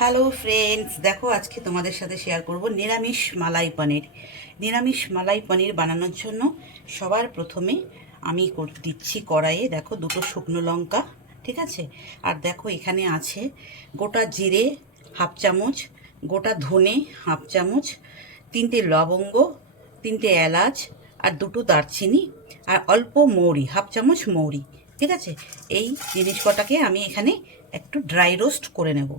Hello friends দেখো, আজকে তোমাদের সাথে শেয়ার করব নিরামিষ মালাই পনির। নিরামিষ মালাই পনির বানানোর জন্য সবার প্রথমে আমি দিচ্ছি কড়াইয়ে, দেখো, দুটো শুকনো লঙ্কা, ঠিক আছে? আর দেখো, এখানে আছে গোটা জিরে হাফ চামচ, গোটা ধনে হাফ চামচ, তিনটে লবঙ্গ, তিনটে এলাচ, আর দুটো দারচিনি, আর অল্প মৌরি, হাফ চামচ মৌরি, ঠিক আছে? এই জিনিস কটাকে আমি এখানে একটু ড্রাই রোস্ট করে নেব।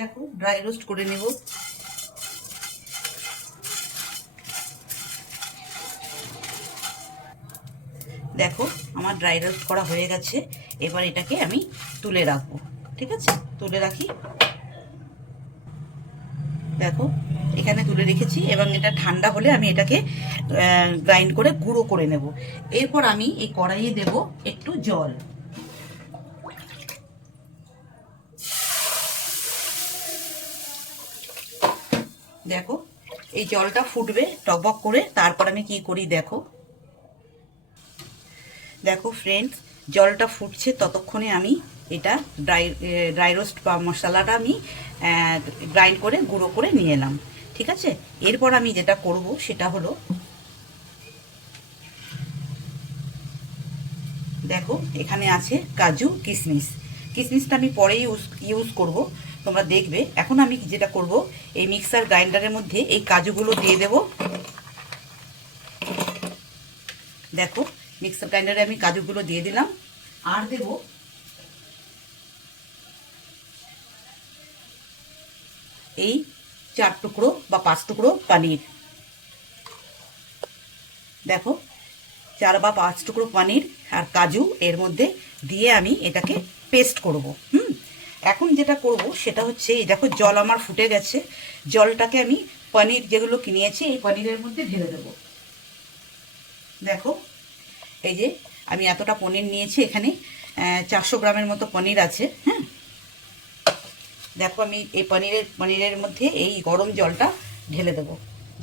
দেখো ড্রাই রোস্ট করে নেব। দেখো, আমার ড্রাই রোস্ট করা হয়ে গেছে। এবার এটাকে আমি তুলে রাখব, ঠিক আছে? তুলে রাখি। দেখো, এখানে তুলে রেখেছি, এবং এটা ঠান্ডা হলে আমি এটাকে গ্রাইন্ড করে গুঁড়ো করে নেব। এরপর আমি এই কড়াইয়ে দেব একটু জল। দেখো, এই জলটা ফুটবে, টকবক করে, তারপর আমি কি করি দেখো। দেখো ফ্রেন্ডস জলটা ফুটছে ততক্ষণে আমি এটা ড্রাই ড্রাই রোস্ট বা মশলাটা আমি গ্রাইন্ড করে, গুঁড়ো করে নিয়ে এলাম, ঠিক আছে? এরপর আমি যেটা করব সেটা হলো, দেখো এখানে আছে কাজু কিশমিশ কিশমিশটা আমি পরে ইউজ ইউজ করব। তোমরা দেখবে। এখন আমি যেটা করব, এই মিক্সার গ্রাইন্ডারের মধ্যে এই কাজুগুলো দিয়ে দেব। দেখো মিক্সার গ্রাইন্ডারে আমি কাজুগুলো দিয়ে দিলাম। আর দেব এই চার টুকরো বা পাঁচ টুকরো পানির। দেখো, চার বা পাঁচ টুকরো পানির আর কাজু এর মধ্যে দিয়ে আমি এটাকে পেস্ট করব, হুম? এখন যেটা করব সেটা হচ্ছে, এই দেখো জল আমার ফুটে গেছে। জলটাকে আমি পনির যেগুলো কিনিয়েছি এই পনিরের মধ্যে ঢেলে দেবো। দেখো, এই যে আমি এতটা পনির নিয়েছি এখানে চারশো গ্রামের মতো পনির আছে হ্যাঁ? দেখো আমি এই পনিরের পনিরের মধ্যে এই গরম জলটা ঢেলে দেবো,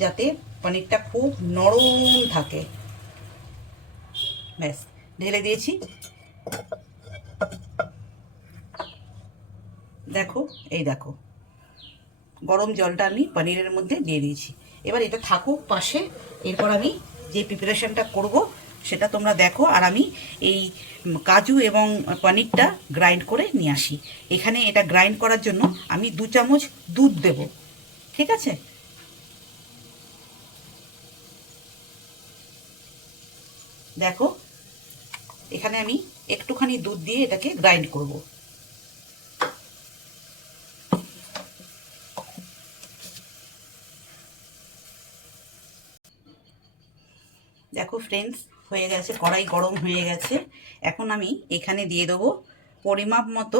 যাতে পনিরটা খুব নরম থাকে। ব্যাস, ঢেলে দিয়েছি। দেখো, এই দেখো। গরম জলটা আমি পনিরের মধ্যে দিয়ে দিয়েছি। এবার এটা থাকুক পাশে, এরপর আমি যে প্রিপারেশনটা করব, সেটা তোমরা দেখো, আর আমি এই কাজু এবং পনিরটা গ্রাইন্ড করে নিয়ে আসি। এখানে এটা গ্রাইন্ড করার জন্য আমি দু চামচ দুধ দেব। ঠিক আছে? দেখো, এখানে আমি একটুখানি দুধ দিয়ে এটাকে গ্রাইন্ড করব। দেখো ফ্রেন্ডস হয়ে গেছে, কড়াই গরম হয়ে গেছে। এখন আমি এখানে দিয়ে দেবো পরিমাপ মতো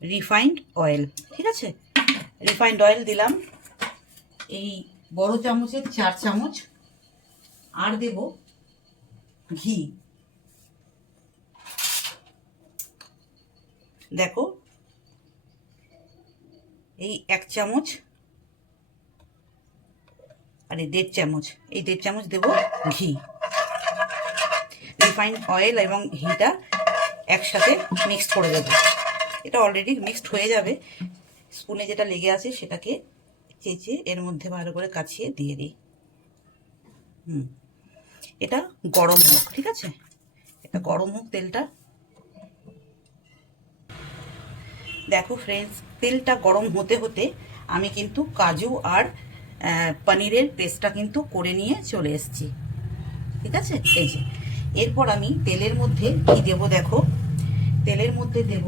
রিফাইন্ড অয়েল ঠিক আছে? রিফাইন্ড অয়েল দিলাম। এই বড় চামচের চার চামচ। আর দেব ঘি। দেখো, এই এক চামচ আর এই দেড় চামচ। এই দেড় চামচ দেব ঘি। রিফাইন্ড অয়েল এবং ঘিটা একসাথে মিক্সড করে দেবো। এটা অলরেডি মিক্সড হয়ে যাবে। স্পুনে যেটা লেগে আছে সেটাকে চেঁচে এর মধ্যে ভালো করে কাছিয়ে দিয়ে দিই। হুম। এটা গরম হোক, ঠিক আছে? এটা গরম হোক তেলটা। দেখো ফ্রেন্ডস তেলটা গরম হতে হতে আমি কিন্তু কাজু আর পনিরের পেস্টটা কিন্তু করে নিয়ে চলে এসেছি। ঠিক আছে? এই যে। এরপর আমি তেলের মধ্যে কি দেব দেখো? তেলের মধ্যে দেব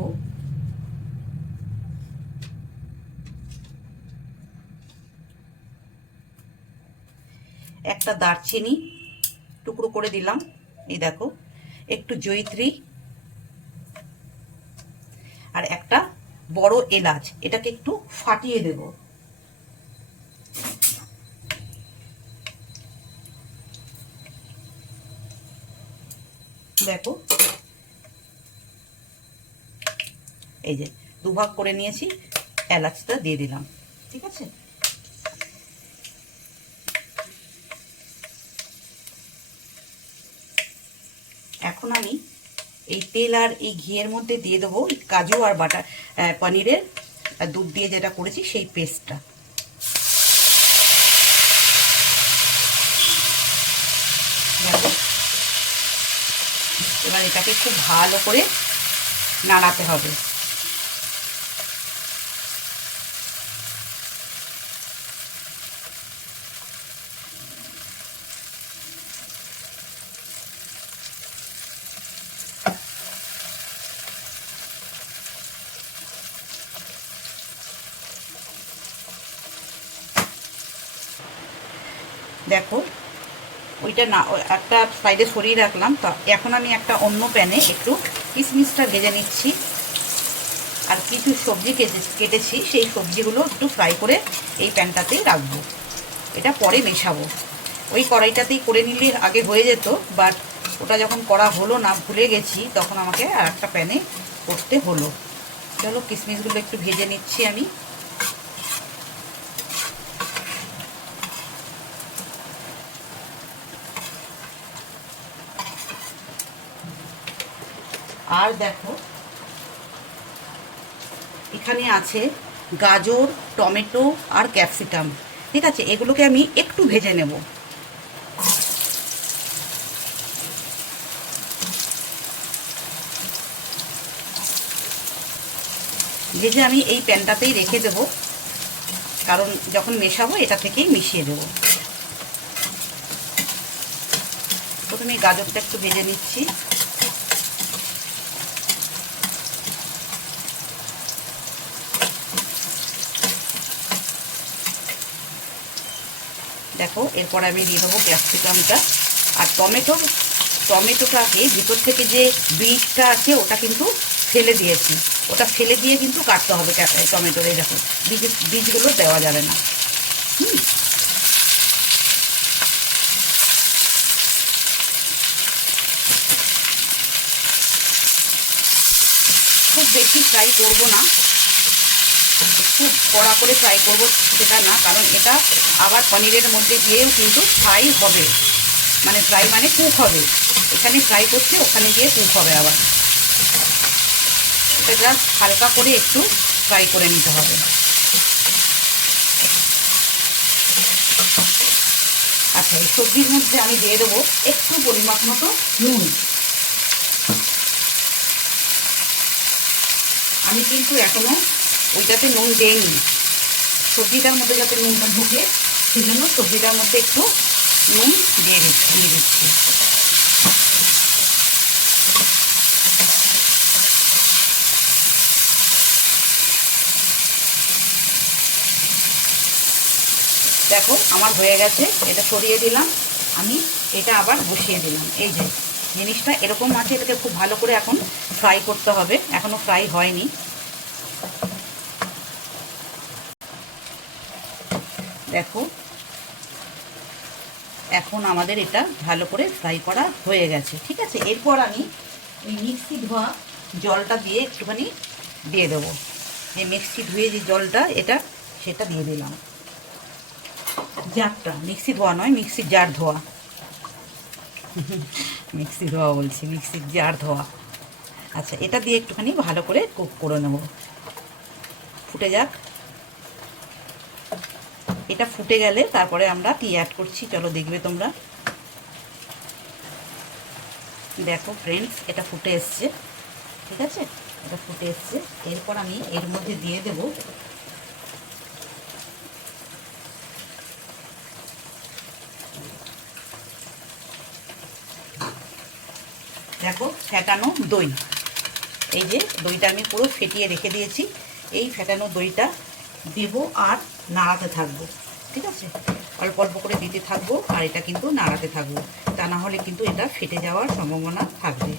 একটা দারচিনি, টুকরো করে দিলাম। এই দেখো, একটু জৈত্রী আর একটা বড় এলাচ, এটাকে একটু ফাটিয়ে দেব। দেখো। এই যে দুভাগ করে নিয়েছি, এলাচটা দিয়ে দিলাম, ঠিক আছে? এখন আমি এই তেল আর এই ঘিয়ের মধ্যে দিয়ে দেবো কাজু আর বাটার পনিরের দুধ দিয়ে যেটা করেছি সেই পেস্টটা। দেখো এবার এটাকে খুব ভালো করে নাড়াতে হবে দেখো ওইটা না একটা সাইডে সরিয়ে রাখলাম। তো এখন আমি একটা অন্য প্যানে একটু কিশমিশটা ভেজে নিচ্ছি। আর কিছু সবজি কেটে, কেটেছি, সেই সবজিগুলো একটু ফ্রাই করে এই প্যানটাতেই রাখব। এটা পরে মেশাবো। ওই কড়াইটাতেই করে নিলে আগে হয়ে যেত বাট ওটা যখন করা হলো না, ভুলে গেছি, তখন আমাকে আর একটা প্যানে করতে হলো। চলো কিশমিশগুলো একটু ভেজে নিচ্ছি আমি। আর দেখো, এখানে আছে গাজর, টমেটো আর ক্যাপসিকাম। ঠিক আছে, এগুলোকে আমি একটু ভেজে নেব। ভেজে আমি এই প্যানটাতেই রেখে দেব, কারণ যখন মেশাবো এটা থেকেই মিশিয়ে দেব। প্রথমে গাজরটা একটু ভেজে নিচ্ছি। দেখো, এরপর আমি দিয়ে দেবো ক্যাপসিকামটা আর টমেটো টমেটোটাকে ভিতর থেকে যে বীজটা আছে, ওটা কিন্তু ফেলে দিয়েছি। ওটা ফেলে দিয়ে কিন্তু কাটতে হবে টমেটোর দেখো, বীজ, বীজগুলো দেওয়া যাবে না। খুব বেশি ফ্রাই করব না। খুব কড়া করে ফ্রাই করব সেটা না, কারণ এটা আবার পনিরের মধ্যে দিয়েও কিন্তু ফ্রাই হবে। মানে ফ্রাই মানে কুক হবে। এখানে ফ্রাই করছে, ওখানে গিয়ে কুক হবে আবার। এটা হালকা করে একটু ফ্রাই করে নিতে হবে। আচ্ছা এই সবজির মধ্যে আমি দিয়ে দেবো একটু পরিমাপ মতো নুন। আমি কিন্তু এখনও ওইটাতে নুন দেইনি। সবজিটার মধ্যে যাতে নুনটা ঢুকে সেই জন্য সবজিটার মধ্যে একটু নুন দিয়ে দিচ্ছি দিয়ে দিচ্ছি। দেখো, আমার হয়ে গেছে, এটা সরিয়ে দিলাম, আমি এটা আবার বসিয়ে দিলাম। এই যে, জিনিসটা এরকম আছে, এটাকে খুব ভালো করে এখন ফ্রাই করতে হবে। এখনও ফ্রাই হয়নি। দেখো। এখন আমাদের এটা ভালো করে ফ্রাই করা হয়ে গেছে, ঠিক আছে? এরপর আমি ওই মিক্সি ধোয়া জলটা দিয়ে একটুখানি দিয়ে দেবো। এই মিক্সি ধুয়ে যে জলটা, এটা সেটা দিয়ে দিলাম। জারটা, মিক্সি ধোয়া নয় মিক্সির জার ধোয়া। মিক্সি ধোয়া বলছি মিক্সির জার ধোয়া। আচ্ছা এটা দিয়ে একটুখানি ভালো করে কুক করে নেব। ফুটে যাক। এটা ফুটে গেলে তারপরে আমরা কি অ্যাড করছি। চলো দেখবে তোমরা। দেখো ফ্রেন্ডস এটা ফুটে এসছে। ঠিক আছে? এটা ফুটে এসছে। এরপর আমি এর মধ্যে দিয়ে দেব। দেখো, ফেটানো দই। এই যে দইটা আমি পুরো ফেটিয়ে রেখে দিয়েছি। এই ফেটানো দইটা দেবো আর নাড়াতে থাকব, ঠিক আছে? অল্প অল্প করে দিতে থাকব আর এটা কিন্তু নাড়াতে থাকব। তা না হলে কিন্তু এটা ফেটে যাওয়ার সম্ভাবনা থাকবে।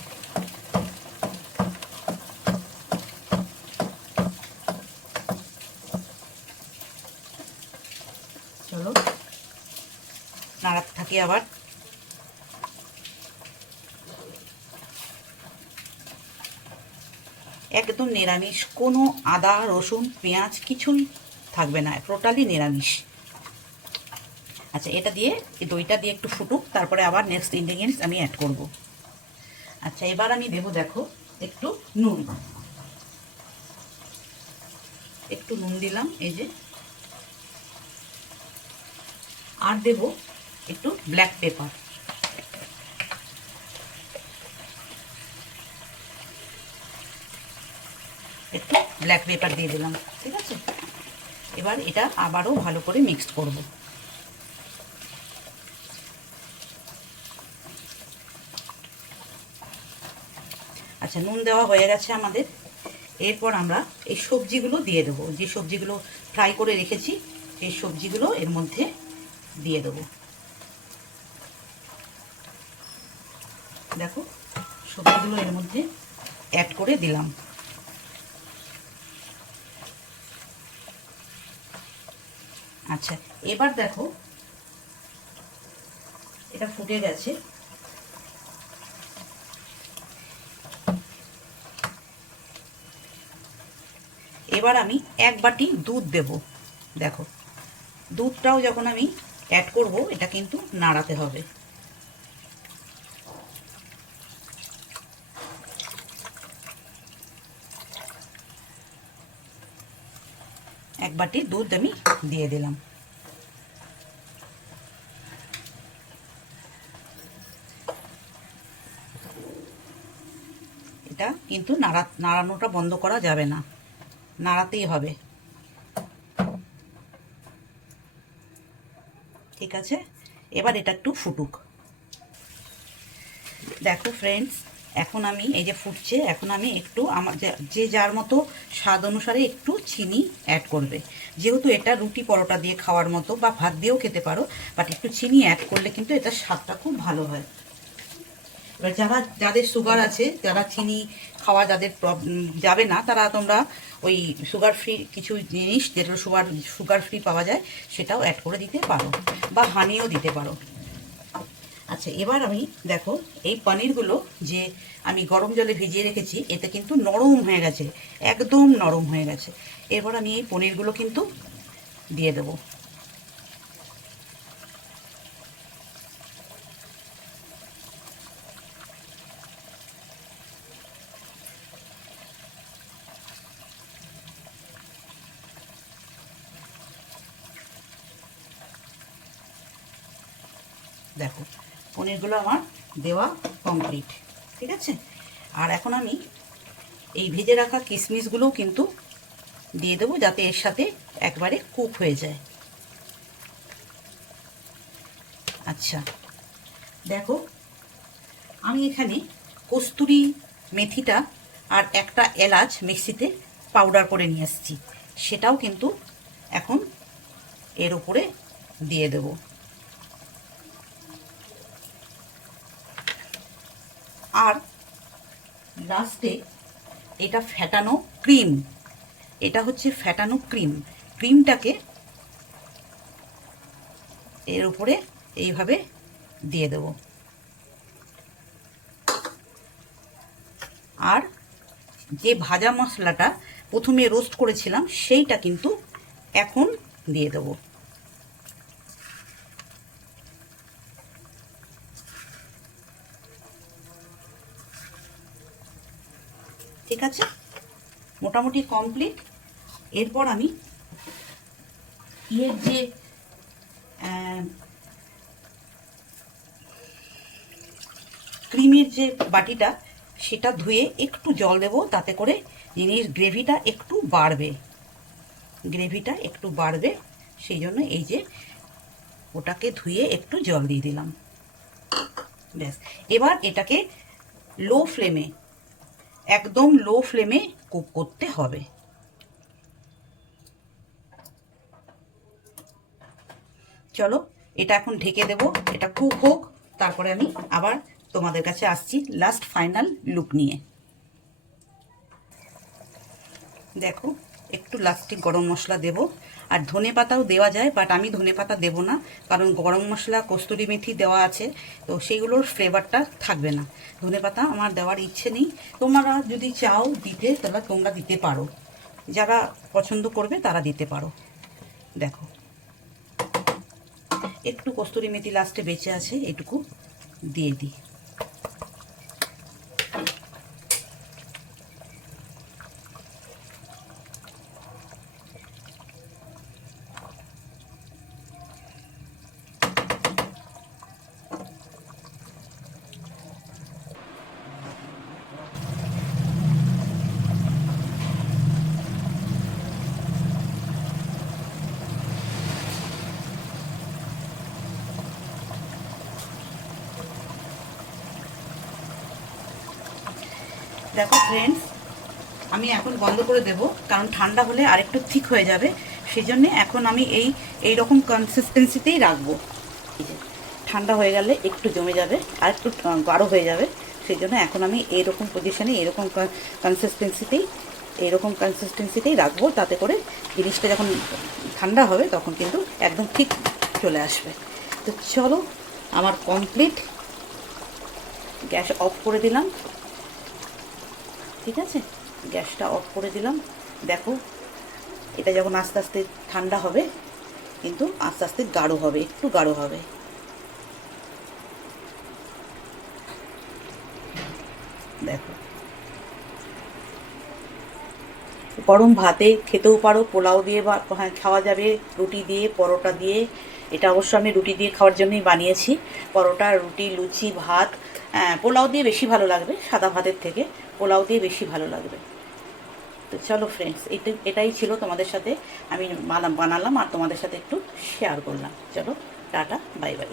চলো, নাড়াতে থাকি আবার। একদম নিরামিষ, কোনো আদা, রসুন, পেঁয়াজ কিছুই থাকবে না টোটালি নিরামিষ। আচ্ছা এটা দিয়ে, এই দইটা দিয়ে একটু ফুটুক, তারপরে আবার নেক্সট ইনগ্রিডিয়েন্টস আমি অ্যাড করব। আচ্ছা এবার আমি দেবো, দেখো, একটু নুন। একটু নুন দিলাম, এই যে। আর দেব একটু ব্ল্যাক পেপার একটু ব্ল্যাক পেপার দিয়ে দিলাম, ঠিক? এবার এটা আবারও ভালো করে মিক্সড করব। আচ্ছা নুন দেওয়া হয়ে গেছে আমাদের। এরপর আমরা এই সবজিগুলো দিয়ে দেবো। যে সবজিগুলো ফ্রাই করে রেখেছি, সেই সবজিগুলো এর মধ্যে দিয়ে দেবো। দেখো, সবজিগুলো এর মধ্যে অ্যাড করে দিলাম। আচ্ছা এবার দেখো, এটা ফুটে গেছে। এবার আমি এক বাটি দুধ দেব। দেখো, দুধটাও যখন আমি অ্যাড করব, এটা কিন্তু নাড়াতে হবে এক বাটি দুধ আমি দিয়ে দিলাম। এটা কিন্তু নাড়া, নাড়ানোটা বন্ধ করা যাবে না। নাড়াতেই হবে। ঠিক আছে? এবার এটা একটু ফুটুক। দেখো ফ্রেন্ডস এখন আমি, এই যে ফুটছে, এখন আমি একটু আমার যে যার মতো স্বাদ অনুসারে একটু চিনি অ্যাড করবে। যেহেতু এটা রুটি পরোটা দিয়ে খাওয়ার মতো বা ভাত দিয়েও খেতে পারো বাট একটু চিনি অ্যাড করলে কিন্তু এটা স্বাদটা খুব ভালো হয়। এবার যারা, যাদের সুগার আছে, যারা চিনি খাওয়া যাদের যাবে না, তারা তোমরা ওই সুগার ফ্রি কিছু জিনিস, যেটা সুগার সুগার ফ্রি পাওয়া যায়, সেটাও অ্যাড করে দিতে পারো, বা হানিও দিতে পারো। আচ্ছা এবার আমি দেখো, এই পনিরগুলো যে আমি গরম জলে ভিজিয়ে রেখেছি, এতে কিন্তু নরম হয়ে গেছে, একদম নরম হয়ে গেছে। এরপর আমি এই পনিরগুলো কিন্তু দিয়ে দেবো। দেখো পনিরগুলো আমার দেওয়া কমপ্লিট ঠিক আছে? আর এখন আমি এই ভেজে রাখা কিশমিশগুলোও কিন্তু দিয়ে দেবো যাতে এর সাথে একবারে কুক হয়ে যায়। আচ্ছা দেখো, আমি এখানে কস্তুরি মেথিটা আর একটা এলাচ মিক্সিতে পাউডার করে নিয়ে এসেছি। সেটাও কিন্তু এখন এর উপরে দিয়ে দেবো। আর লাস্টে এটা ফ্যাটানো ক্রিম এটা হচ্ছে ফ্যাটানো ক্রিম ক্রিমটাকে এর উপরে এইভাবে দিয়ে দেব। আর যে ভাজা মশলাটা প্রথমে রোস্ট করেছিলাম, সেইটা কিন্তু এখন দিয়ে দেবো। ঠিক আছে? মোটামুটি কমপ্লিট এরপর আমি ইয়ের যে ক্রিমের যে বাটিটা, সেটা ধুয়ে একটু জল দেবো, তাতে করে জিনিস গ্রেভিটা একটু বাড়বে। গ্রেভিটা একটু বাড়বে, সেই জন্য এই যে ওটাকে ধুয়ে একটু জল দিয়ে দিলাম। ব্যাস। এবার এটাকে লো ফ্লেমে একদম লো ফ্লেমে কুক করতে হবে। চলো, এটা এখন ঢেকে দেব, এটা কুক হোক, তারপরে আমি আবার তোমাদের কাছে আসছি লাস্ট ফাইনাল লুক নিয়ে। দেখো একটু লাস্টে গরম মশলা দেব। আর ধনে পাতাও দেওয়া যায় বাট আমি ধনে পাতা দেবো না, কারণ গরম মশলা, কস্তুরি মেথি দেওয়া আছে, তো সেইগুলোর ফ্লেভারটা থাকবে না। ধনে পাতা আমার দেওয়ার ইচ্ছে নেই। তোমরা যদি চাও দিতে, তাহলে তোমরা দিতে পারো। যারা পছন্দ করবে, তারা দিতে পারো। দেখো। একটু কস্তুরি মেথি লাস্টে বেঁচে আছে, এটুকু দিয়ে দিই। দেখো ফ্রেন্ডস আমি এখন বন্ধ করে দেব, কারণ ঠান্ডা হলে আরেকটু ঠিক হয়ে যাবে। সেই জন্যে এখন আমি এই এই রকম কনসিস্টেন্সিতেই রাখব। ঠান্ডা হয়ে গেলে একটু জমে যাবে আর একটু গাঢ় হয়ে যাবে। সেই জন্য এখন আমি এইরকম পজিশনে এরকম কনসিস্টেন্সিতেই এইরকম কনসিস্টেন্সিতেই রাখব, তাতে করে জিনিসটা যখন ঠান্ডা হবে, তখন কিন্তু একদম ঠিক চলে আসবে। তো চলো, আমার কমপ্লিট গ্যাস অফ করে দিলাম। ঠিক আছে? গ্যাসটা অফ করে দিলাম। দেখো এটা যখন আস্তে আস্তে ঠান্ডা হবে কিন্তু আস্তে আস্তে গাঢ় হবে একটু গাঢ় হবে। দেখো। গরম ভাতে খেতেও পারো পোলাও দিয়ে বা হ্যাঁ খাওয়া যাবে রুটি দিয়ে পরোটা দিয়ে। এটা অবশ্য আমি রুটি দিয়ে খাওয়ার জন্যই বানিয়েছি। পরোটা রুটি লুচি ভাত হ্যাঁ, পোলাও দিয়ে বেশি ভালো লাগবে সাদা ভাতের থেকে। পোলাও দিয়ে বেশি ভালো লাগবে। তো চলো ফ্রেন্ডস এটা এটাই ছিল তোমাদের সাথে। আমি বানালাম আর তোমাদের সাথে একটু শেয়ার করলাম। চলো, টাটা বাই বাই